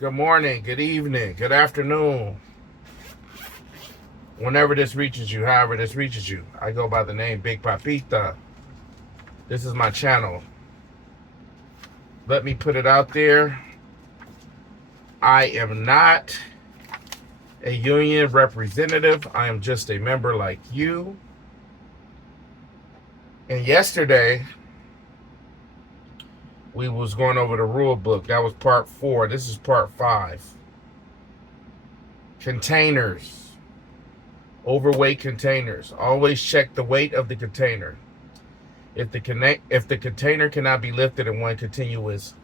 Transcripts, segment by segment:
good morning, good evening, good afternoon. Whenever this reaches you, however this reaches you. I go by the name Big Papita. This is my channel. Let me put it out there. I am not a union representative. I am just a member like you. And yesterday, we was going over the rule book. That was part 4. This is part 5. Containers. Overweight containers. Always check the weight of the container. If the container cannot be lifted in one continuous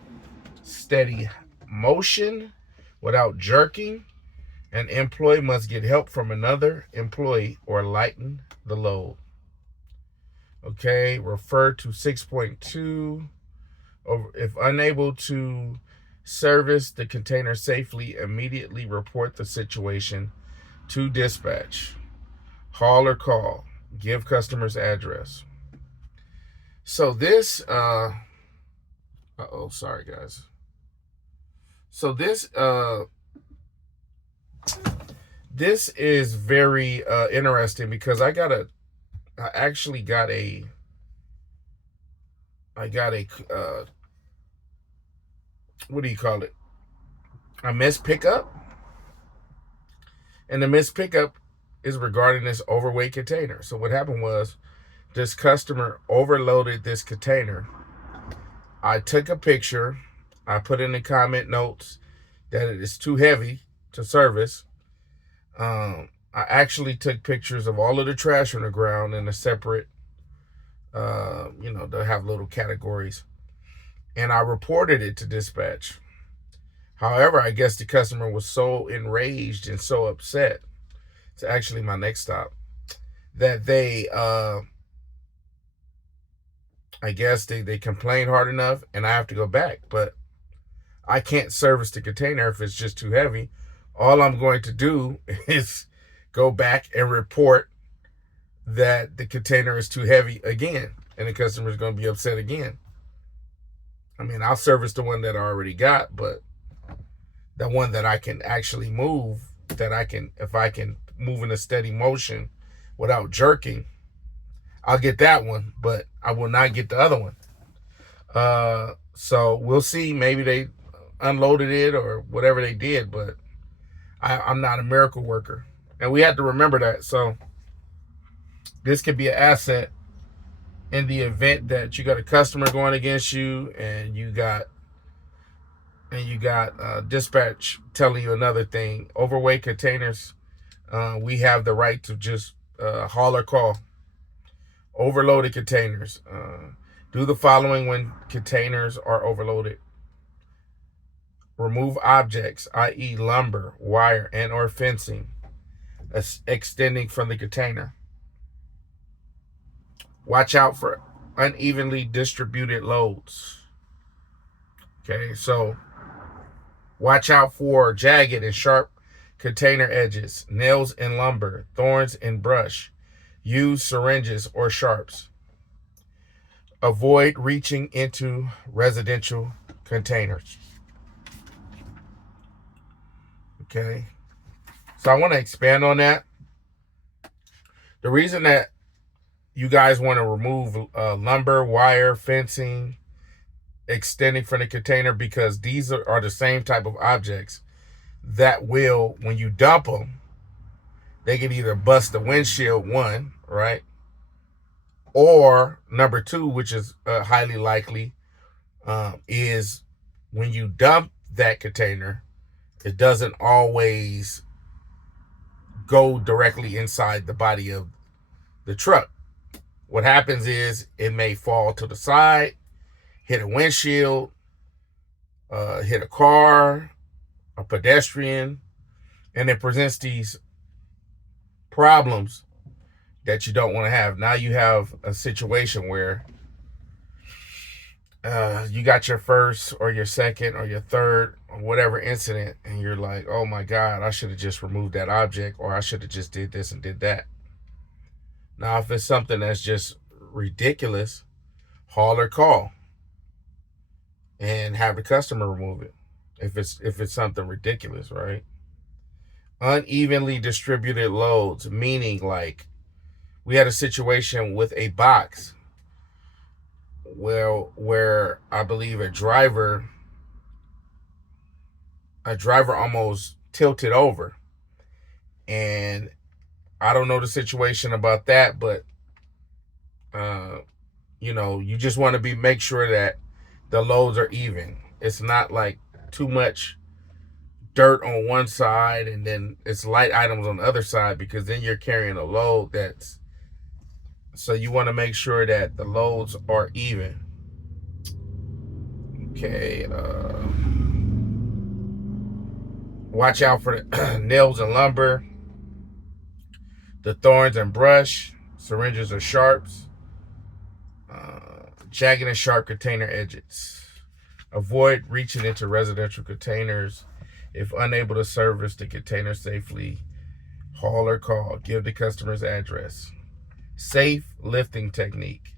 steady motion without jerking, an employee must get help from another employee or lighten the load. Okay, refer to 6.2. If unable to service the container safely, immediately report the situation to dispatch. Haul or call. Give customer's address. So this, sorry guys. So this is very interesting because I actually got a what do you call it? A missed pickup. And the missed pickup is regarding this overweight container. So what happened was this customer overloaded this container. I took a picture. I put in the comment notes that it is too heavy to service. I actually took pictures of all of the trash on the ground in a separate, they'll have little categories. And I reported it to dispatch. However, I guess the customer was so enraged and so upset, it's actually my next stop, that they, I guess they complained hard enough and I have to go back. But I can't service the container if it's just too heavy. All I'm going to do is go back and report that the container is too heavy again. And the customer is going to be upset again. I mean, I'll service the one that I already got, but the one that I can actually move, if I can move in a steady motion without jerking, I'll get that one, but I will not get the other one. So we'll see. Maybe they unloaded it or whatever they did, but I'm not a miracle worker. And we have to remember that. So this could be an asset in the event that you got a customer going against you and you got dispatch telling you another thing. Overweight containers, we have the right to just haul or call. Overloaded containers. Do the following when containers are overloaded. Remove objects, i.e. lumber, wire, and or fencing extending from the container. Watch out for unevenly distributed loads. Okay, so watch out for jagged and sharp container edges, nails in lumber, thorns in brush. Use syringes or sharps. Avoid reaching into residential containers. Okay, so I want to expand on that. The reason that you guys want to remove lumber, wire, fencing, extending from the container, because these are the same type of objects that will, when you dump them, they can either bust the windshield, one, right? Or number 2, which is highly likely, is when you dump that container, it doesn't always go directly inside the body of the truck. What happens is it may fall to the side, hit a windshield, hit a car, a pedestrian, and it presents these problems that you don't want to have. Now you have a situation where you got your first or your second or your third or whatever incident, and you're like, oh my God, I should have just removed that object, or I should have just did this and did that. Now, if it's something that's just ridiculous, haul or call and have the customer remove it. if it's something ridiculous, right? Unevenly distributed loads, meaning like we had a situation with a box where I believe a driver almost tilted over. And I don't know the situation about that, but you just want to make sure that the loads are even. It's not like too much dirt on one side and then it's light items on the other side, because then you're carrying a load so you want to make sure that the loads are even. Okay. Watch out for the nails and lumber, the thorns and brush, syringes or sharps, jagged and sharp container edges. Avoid reaching into residential containers. If unable to service the container safely, haul or call. Give the customer's address. Safe lifting technique.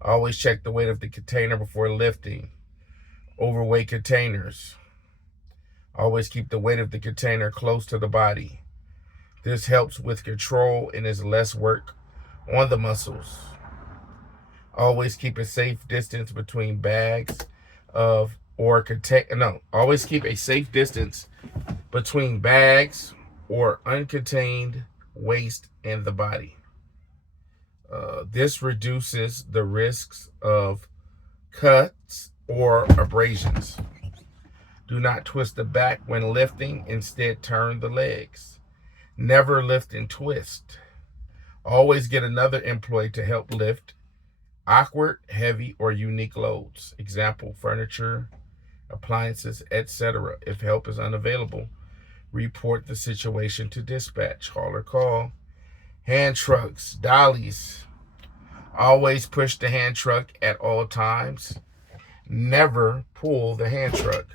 Always check the weight of the container before lifting. Overweight containers. Always keep the weight of the container close to the body. This helps with control and is less work on the muscles. Always keep a safe distance between bags always keep a safe distance between bags or uncontained waste and the body. This reduces the risks of cuts or abrasions. Do not twist the back when lifting. Instead, turn the legs. Never lift and twist. Always get another employee to help lift awkward, heavy, or unique loads. Example, furniture, appliances, etc. If help is unavailable, report the situation to dispatch. Haul or call. Hand trucks, dollies. Always push the hand truck at all times. Never pull the hand truck.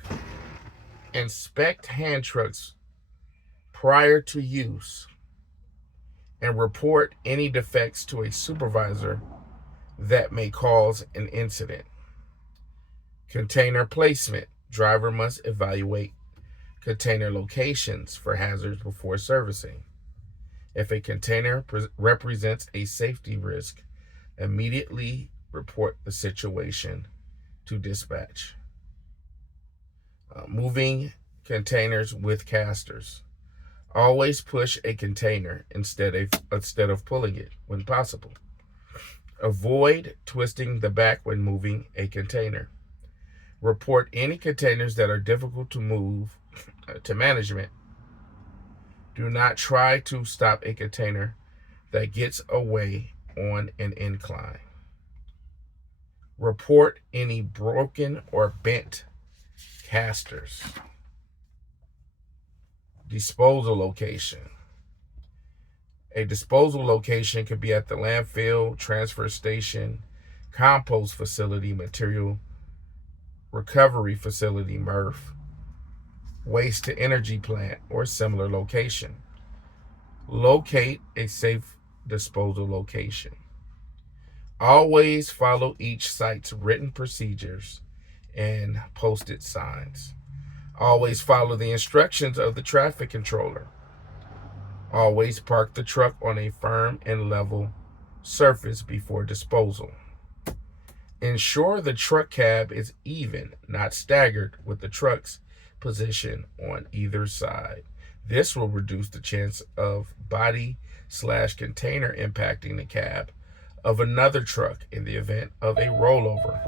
Inspect hand trucks prior to use and report any defects to a supervisor that may cause an incident. Container placement. Driver must evaluate container locations for hazards before servicing. If a container represents a safety risk, immediately report the situation to dispatch. Moving containers with casters. Always push a container instead of pulling it when possible. Avoid twisting the back when moving a container. Report any containers that are difficult to move to management. Do not try to stop a container that gets away on an incline. Report any broken or bent casters. Disposal location. A disposal location could be at the landfill, transfer station, compost facility, material recovery facility, MRF, waste to energy plant, or similar location. Locate a safe disposal location. Always follow each site's written procedures and posted signs. Always follow the instructions of the traffic controller. Always park the truck on a firm and level surface before disposal. Ensure the truck cab is even, not staggered, with the truck's position on either side. This will reduce the chance of body/container impacting the cab of another truck in the event of a rollover.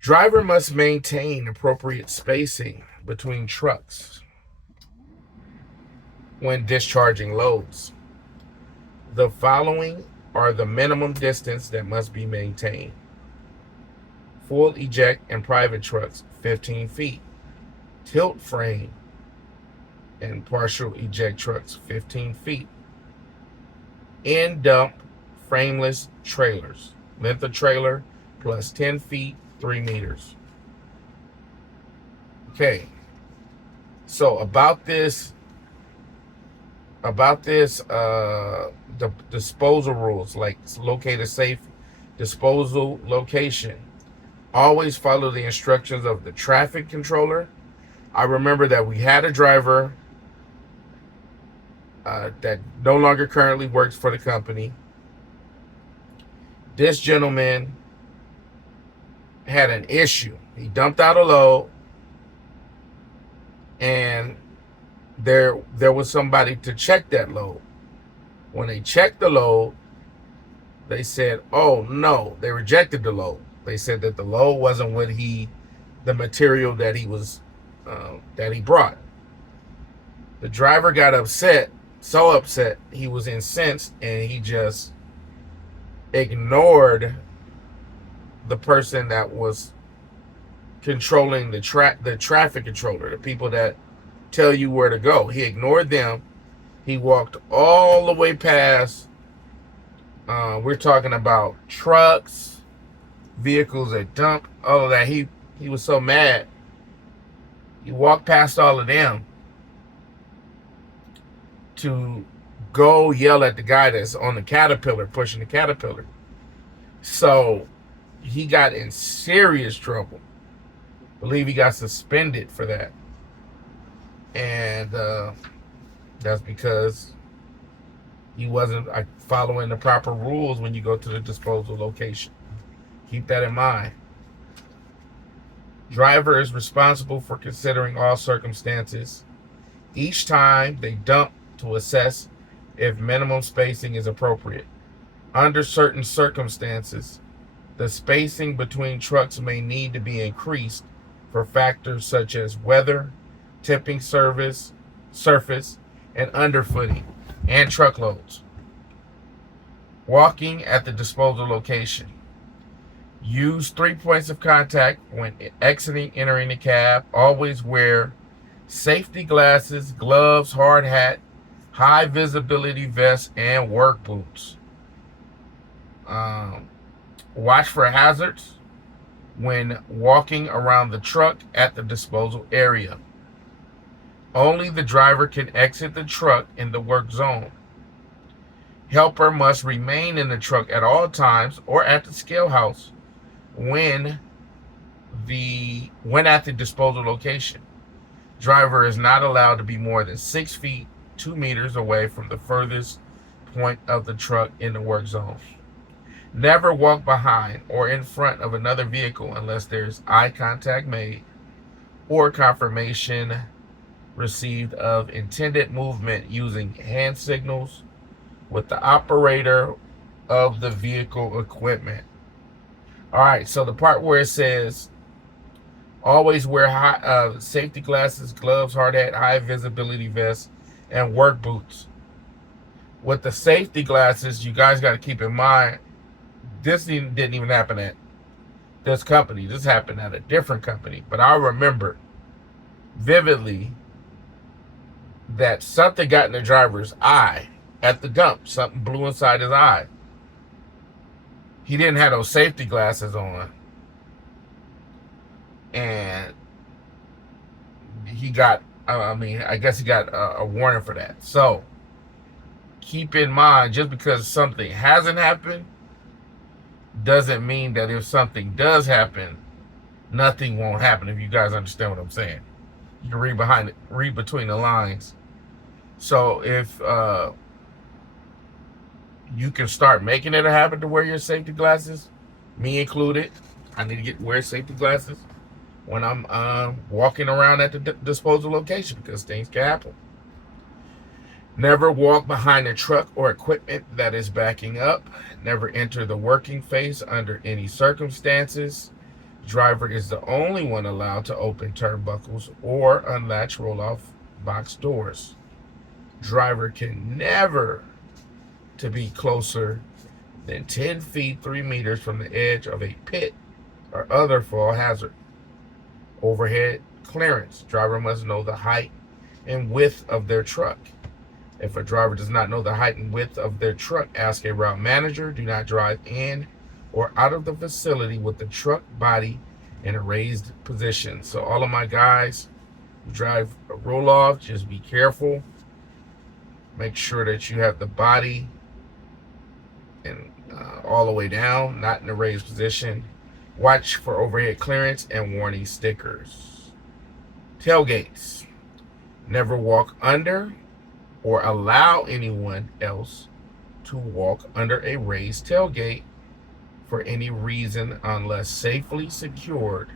Driver must maintain appropriate spacing between trucks when discharging loads. The following are the minimum distance that must be maintained. Full eject and private trucks, 15 feet. Tilt frame and partial eject trucks, 15 feet. End dump frameless trailers. Length of trailer plus 10 feet, 3 meters. Okay. So about this the disposal rules, like locate a safe disposal location. Always follow the instructions of the traffic controller. I remember that we had a driver that no longer currently works for the company. This gentleman had an issue. He dumped out a load, and there was somebody to check that load. When they checked the load, they said, "Oh no!" They rejected the load. They said that the load wasn't what the material that he brought. The driver got upset, so upset he was incensed, and he just ignored the person that was controlling the traffic controller, the people that tell you where to go. He ignored them. He walked all the way past. We're talking about trucks, vehicles that dump, all of that. He was so mad. He walked past all of them to go yell at the guy that's on the Caterpillar, pushing the Caterpillar. So he got in serious trouble. I believe he got suspended for that. And that's because he wasn't following the proper rules when you go to the disposal location. Keep that in mind. Driver is responsible for considering all circumstances each time they dump to assess if minimum spacing is appropriate. Under certain circumstances, the spacing between trucks may need to be increased for factors such as weather, tipping surface, and underfooting, and truckloads. Walking at the disposal location. Use 3 points of contact when exiting, entering the cab. Always wear safety glasses, gloves, hard hat, high visibility vest, and work boots. Watch for hazards when walking around the truck at the disposal area. Only the driver can exit the truck in the work zone. Helper must remain in the truck at all times or at the scale house when at the disposal location. Driver is not allowed to be more than 6 feet, 2 meters away from the furthest point of the truck in the work zone. Never walk behind or in front of another vehicle unless there's eye contact made or confirmation received of intended movement using hand signals with the operator of the vehicle equipment. All right, so the part where it says always wear safety glasses, gloves, hard hat, high visibility vest, and work boots. With the safety glasses, you guys got to keep in mind, this didn't even happen at this company. This happened at a different company. But I remember vividly that something got in the driver's eye at the dump. Something blew inside his eye. He didn't have those safety glasses on. And he got, I guess he got a warning for that. So keep in mind, just because something hasn't happened doesn't mean that if something does happen, nothing won't happen, if you guys understand what I'm saying. You can read between the lines. So if you can start making it a habit to wear your safety glasses, me included, I need to wear safety glasses when I'm walking around at the disposal location, because things can happen. Never walk behind a truck or equipment that is backing up. Never enter the working phase under any circumstances. Driver is the only one allowed to open turnbuckles or unlatch roll-off box doors. Driver can never to be closer than 10 feet, 3 meters from the edge of a pit or other fall hazard. Overhead clearance. Driver must know the height and width of their truck. If a driver does not know the height and width of their truck, ask a route manager. Do not drive in or out of the facility with the truck body in a raised position. So all of my guys who drive a roll-off, just be careful. Make sure that you have the body and all the way down, not in a raised position. Watch for overhead clearance and warning stickers. Tailgates. Never walk under or allow anyone else to walk under a raised tailgate for any reason unless safely secured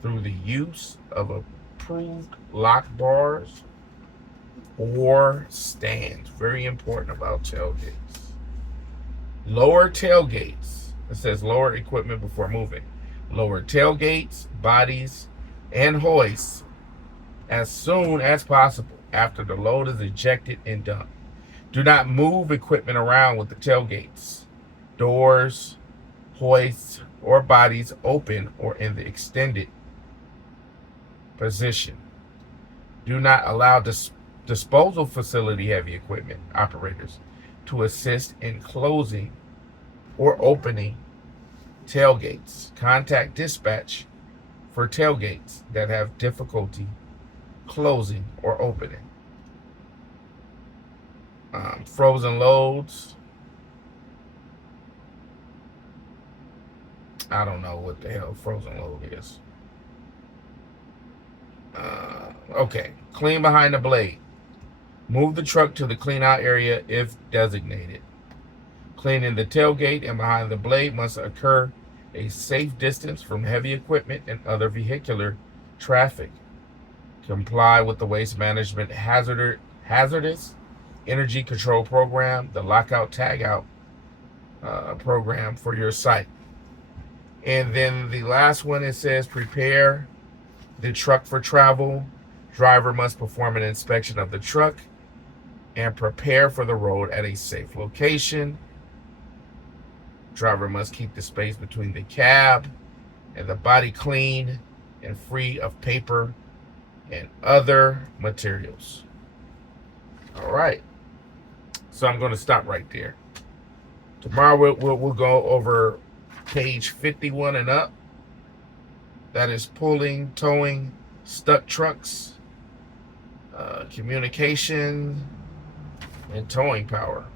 through the use of approved lock bars or stands. Very important about tailgates. Lower tailgates. It says lower equipment before moving. Lower tailgates, bodies, and hoists as soon as possible after the load is ejected and dumped. Do not move equipment around with the tailgates, doors, hoists, or bodies open or in the extended position. Do not allow disposal facility heavy equipment operators to assist in closing or opening tailgates. Contact dispatch for tailgates that have difficulty closing or opening. Frozen loads. I don't know what the hell frozen load is. Okay. Clean behind the blade. Move the truck to the clean out area if designated. Cleaning the tailgate and behind the blade must occur a safe distance from heavy equipment and other vehicular traffic. Comply with the Waste Management Hazardous Energy Control Program, the Lockout Tagout program for your site. And then the last one, it says prepare the truck for travel. Driver must perform an inspection of the truck and prepare for the road at a safe location. Driver must keep the space between the cab and the body clean and free of paper and other materials. All right. So I'm going to stop right there. Tomorrow we'll go over page 51 and up. That is pulling, towing, stuck trucks, communication, and towing power.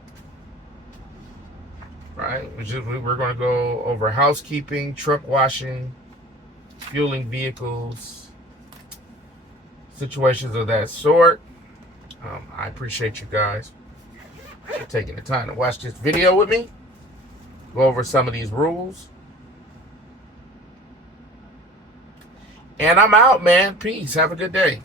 Right? We're going to go over housekeeping, truck washing, fueling vehicles, situations of that sort. I appreciate you guys taking the time to watch this video with me. Go over some of these rules. And I'm out, man. Peace. Have a good day.